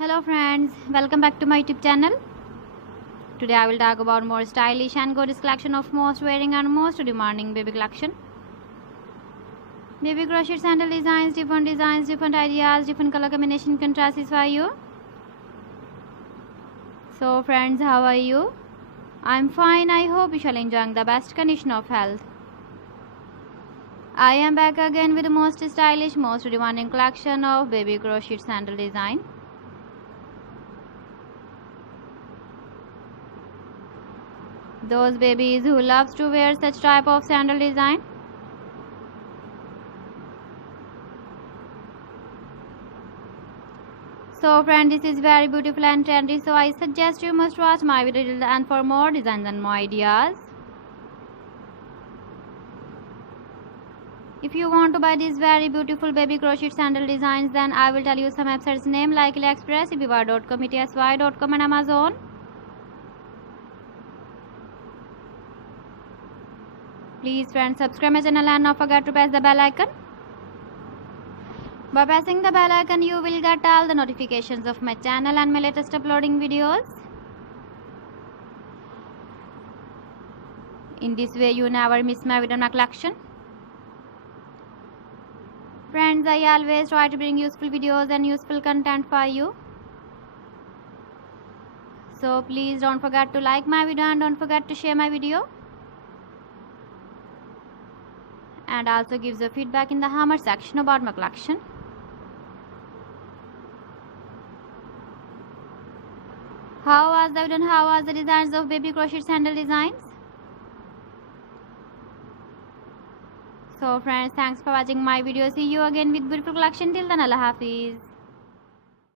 Hello friends, welcome back to my YouTube channel. Today I will talk about more stylish and gorgeous collection of most wearing and most demanding baby collection. Baby crochet sandal designs, different ideas, different color combination can satisfy you. So friends, how are you? I'm fine. I hope you shall enjoy the best condition of health. I am back again with the most stylish, most demanding collection of baby crochet sandal design. Those babies who loves to wear such type of sandal design. So friend, this is very beautiful and trendy, so I suggest you must watch my video till the end for more designs and more ideas. If you want to buy these very beautiful baby crochet sandal designs, then I will tell you some websites name like AliExpress, eBay.com, ETSY.com and Amazon. Please friends, subscribe my channel and not forget to press the bell icon. By pressing the bell icon, you will get all the notifications of my channel and my latest uploading videos. In this way, you never miss my video in my collection. Friends, I always try to bring useful videos and useful content for you. So please don't forget to like my video and don't forget to share my video. And also gives a feedback in the comment section about my collection. How was the video and how was the designs of baby crochet sandal designs? So friends, thanks for watching my video. See you again with beautiful collection. Till then, Allah Hafiz.